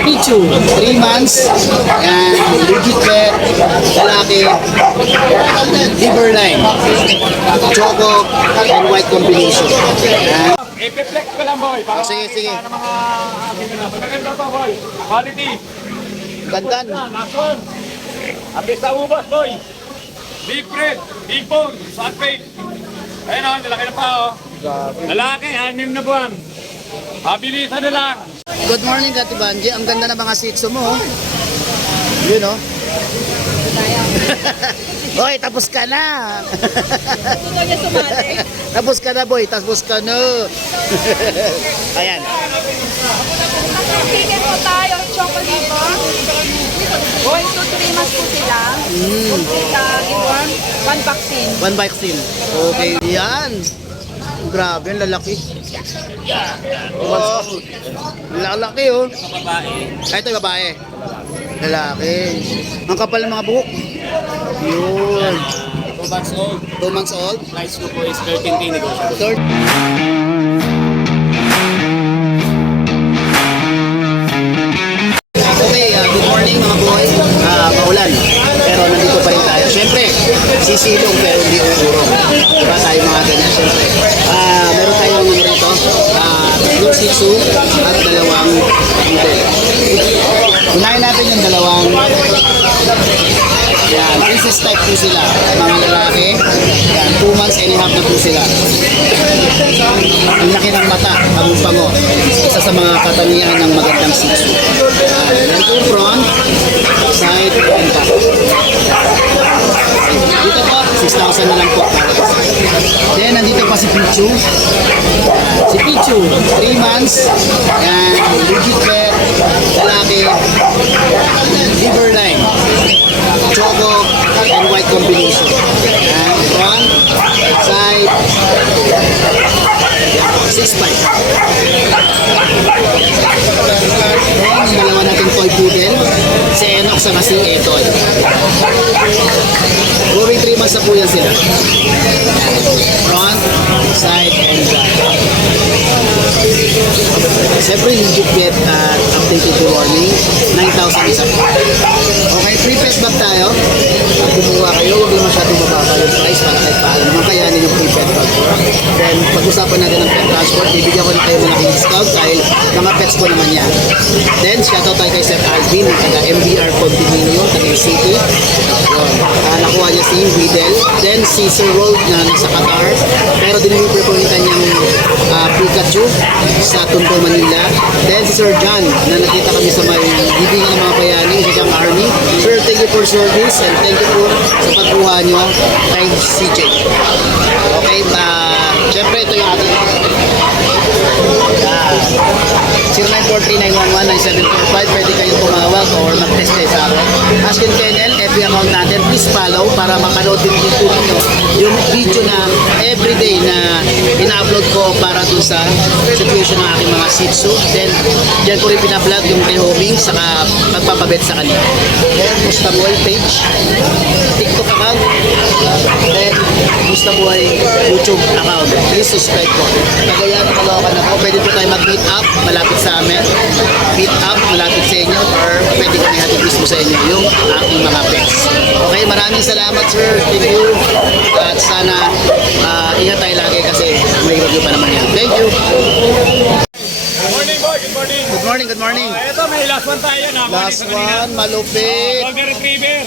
Pichu, 3 months. Yan, legit pet, lalaki, liver line, choco, and white combination. Yan. Epiflex ko lang, boy. Para Sige. para mga maganda to, boy. Quality. Gandan. Last one. Abis na ubas, boy. Big bread, big bone, sad face. Ayun o, lalaki na pa o. Lalaki, 6 na buwan. Pabilisan na lang. Good morning, Kati Banji. Ang ganda ng mga Shih Tzu mo, oh. Yun, oh. Hoy, tapos ka na. Gusto niya sumali. Tapos ka na, boy. Tapos ka na. Ayan. Pili po tayo, chocolate po. Boy, 2-3 months po sila. One vaccine. One vaccine. Okay. Yan. Grabe, ang lalaki. Oh. Lalaki, oh. Ay, ito yung babae. Lalaki. Ang kapal ng mga buhok. Yun. 2 months old. 2 months old. Price ko po is 13K negotiable. Third. Okay, good morning mga boy. Maulan. Pero nandito pa rin tayo. Siyempre, sisilong pero hindi uurong. Diba tayo mga ganyan, siyempre. Meron tayong rito. Tatlong Shih Tzu at dalawang poodle. Unahin natin yung dalawang. Yan, princess type po sila. Mga lalaki. Yan, 2 months and a half na po sila. Ang laki ng mata, ang pango. Isa sa mga katangian ng magandang Shih Tzu. Yan po front, side, and back. Dito po, 6,000 na lang po. Then, nandito pa si Pichu. Si Pichu, 3 months. Yan, legit pet, lalaki, liver line, choco, and white combination. Yan, front, side, 6'5". Then, yung dalawa natin toy poodle, si Enoch sa kasi Etoy. Going 3 months na po yan sila. Front, side, and back. Siyempre, yung duplet at updated to warning, 9,000 isa. Okay, free pet bag tayo. Pag kumuha kayo, huwag lang masyadong mababa yung price para kahit paano naman kayanin yung free pet bag ko. Then, pag-usapan natin ng pet transport, bibigyan ko na kayo ng discount dahil mga pets ko naman yan. Then, shoutout tayo kay Sir Alvin, taga MBR Condominio, taga City. Yun. Nakuha niya si Widel. Then, si Sir Road na nasa Qatar. Pero diniliver ko yung kanyang Pikachu sa Tondo, Manila. Then, si Sir John na nakita kami sa may bibigyan ng mga bayani, sa Jang Army. Sir, thank you for service and thank you po sa pagkuha nyo kay CJ. Okay, syempre ito yung ating 0943-911-9745. Pwede kayong tumawag or mag-test kayo sa akin. Askin Kennel, FB account natin, please follow para mapanood din dito ninyo yung video na everyday na ina-upload ko para dun sa situation ng aking mga Shih Tzu. Then, dyan ko rin pina-vlog yung rehoming saka pagpapabet sa kanila. Then, Mustaboy page, TikTok account, then Mustaboy YouTube account. Please subscribe po. Kagaya ng Caloocan ako, pwede po tayo mag-meet up malapit sa amin. Meet up malapit sa inyo or pwede kami hatid mismo sa inyo yung aking mga pets. Okay, maraming salamat sir. Thank you. At sana ingat tayo lagi kasi may review pa naman yan. Thank you. Good morning, boy. Good morning. Good morning, good morning. Ito, may last one tayo na. Last one, malupit. Golden Retriever.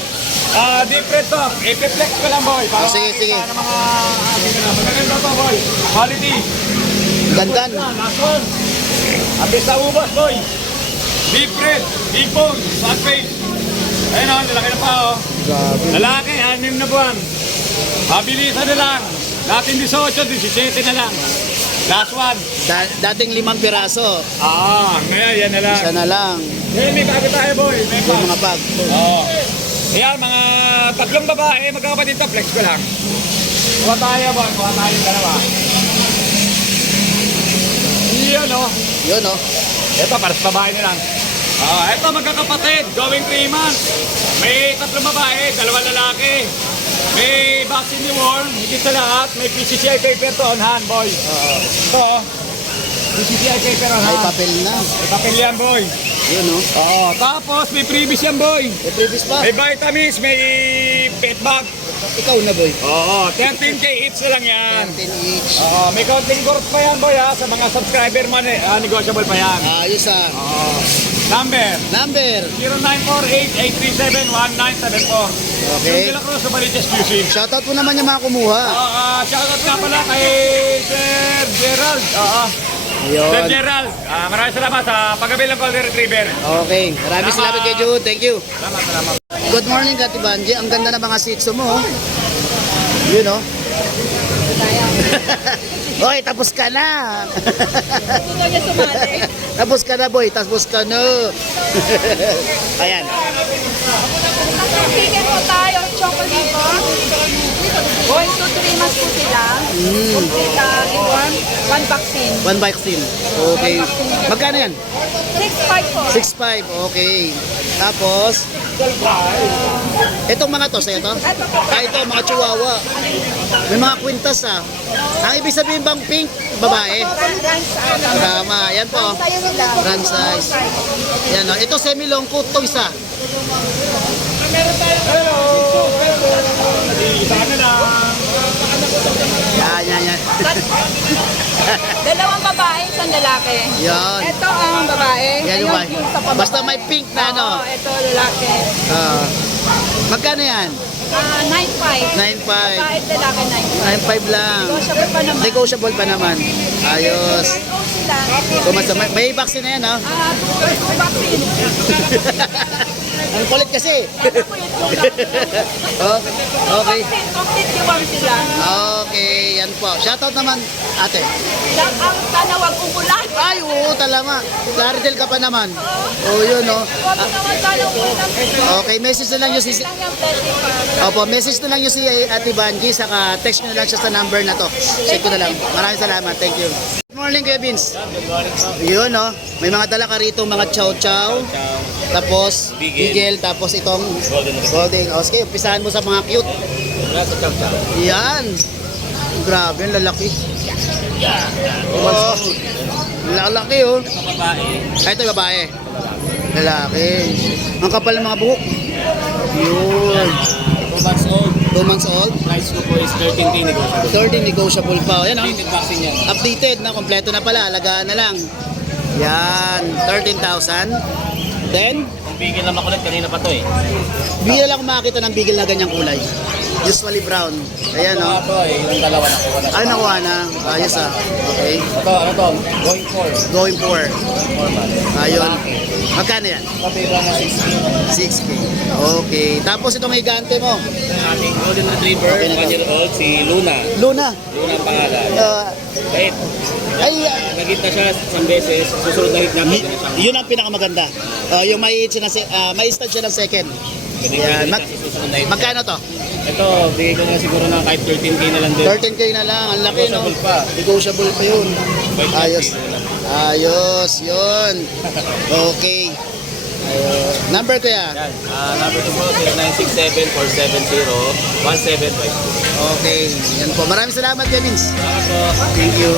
Different to. Epiflex ko lang, boy. Para Sige. para mga maganda to, boy. Quality. Gandan. Last one. Abis na ubas, boy. Big bread, big bone, sad face. Ayun o, lalaki na pa o. Lalaki, 6 na buwan. Pabilisan na lang. Dating 18, 17 na lang. Last one. Dating 5 piraso. Ngayon, yan na lang. Isa na lang. Ngayon, may bago tayo, boy. May Yung mga pag. Oo. Ayan, mga 3 babae, magkakapatid to, flex ko lang. Kuha tayo, boy. Kuha tayo yung dalawa. Yun, o. Yun, oh. Ito, para sa babae na lang. Ito, magkakapatid. Going 3 months. May 3 babae, 2 lalaki. May vaccine ni Worm, higit sa lahat. May PCCI paper to on hand, boy. Ito, PCCI paper on May hand. papel na. May papel yan, boy. Yun, no? Oo, tapos may previous yan, boy. May previous pa. May vitamins, may pet bag. Ikaw na, boy. Oo, 13K each na lang yan. 10 each. Oo, may counting course pa yan, boy, ha. Sa mga subscriber man, negotiable pa yan. Ayos ah. Oo. Number Number. 0948-837-1974. Okay. Yung Cruz, Baliches QC. Shoutout po naman yung mga kumuha. Shoutout nga pala kay Sir Gerald. Sir Ayun. Gerald, maraming salamat sa paggabi ng Golden Retriever. Okay. Maraming salamat kay Jude. Thank you. Salamat. Good morning, Kati Banji. Ang ganda ng mga sitso mo. Oh. Yun, oh. Hoy, tapos ka na. Gusto niya sumali. Tapos ka na, boy. Tapos ka na. Ayan. Sige po tayo, chocolate po. Boy, 2-3 months po sila. Complete one vaccine. One vaccine. Okay. Magkano yan? 6-5 po. 6.5. Okay. Tapos, itong mga to, sa'yo to? Ito po. Ito, mga chihuahua. May mga kwintas, ah. Ang ibig sabihin bang pink, babae? Tama. Yan po. Sa'yo sila. Run size. Yan, oh. Ito semi-long coat to isa. Sana lang. Yan. Dalawang babae, isang lalaki. Yan. Ito ang babae. Yan yung Ayun, yung sa pababa. Basta may pink na ano. Oo, ito lalaki. Magkano yan? 9-5. 9.5. Babae at lalaki 9.5 lang. Negotiable pa naman. Negotiable pa naman. Ayos. Sila. Kumasa, may vaccine na yan, ha? 2 vaccine. Ang kulit kasi. Kaya po yung Okay. complete yung sila. Okay, yan po. Shoutout naman, ate. Ang sana wag umulan. Ay, oo, talama. Claridel ka pa naman. Oh, yun, oh. Wag naman sana umulan. Okay, message na lang nyo si... Lang yung blessing pa. Opo, message na lang nyo si Ate Banji, saka text nyo na lang siya sa number na to. Check ko na lang. Maraming salamat. Thank you. Good morning, Kuya Vince. Yun, oh. May mga dala ka rito, mga chow-chow. Tapos, bigel. Tapos itong golden. O, sige, umpisahan mo sa mga cute. Yan. Grabe, ang lalaki. Oh, lalaki, oh. Ay, ito yung babae. Lalaki. Ang kapal ng mga buhok. Yun. 2 months old. 2 months old. Price ko po is 13K negotiable. 30 negotiable pa. Yan, oh. Updated vaccine yan. Updated na, kompleto na pala. Alagaan na lang. Yan, 13,000. Then, Kung bigyan lang makulit, kanina pa to eh. bigla lang makakita ng bigil na ganyang kulay. Usually brown. Ayan, Ito oh. nga to eh, yung dalawa nakuha na. Ay, nakuha na. Ayos, ah. Okay. Ito, ano to? Going for. Going for. 4 months. Ayun. Magkano yan? Kapira na 6K. 6K. Okay. Tapos itong higante mo. Ang ating golden retriever, Okay na to. 1 year old, si Luna. Luna. Luna ang pangalan. Wait. Ay, Nagit na siya isang beses, susunod na hit namin na siya. yun ang pinakamaganda. Yung may instant siya ng second. Pwede Yan. pwede siya sa susunod na hit. Magkano to? Ito, bigay ko na siguro ng kahit 13K na lang din. 13K na lang. Ang laki, no? Negotiable pa. Negotiable pa yun. Ayos. Ayos. Yun. Okay. Ayun. Number ko yan. Yan. Number ko po, 0967-470-1752. Okay. Yan po. Maraming salamat, Kevins. Salamat po. Thank you.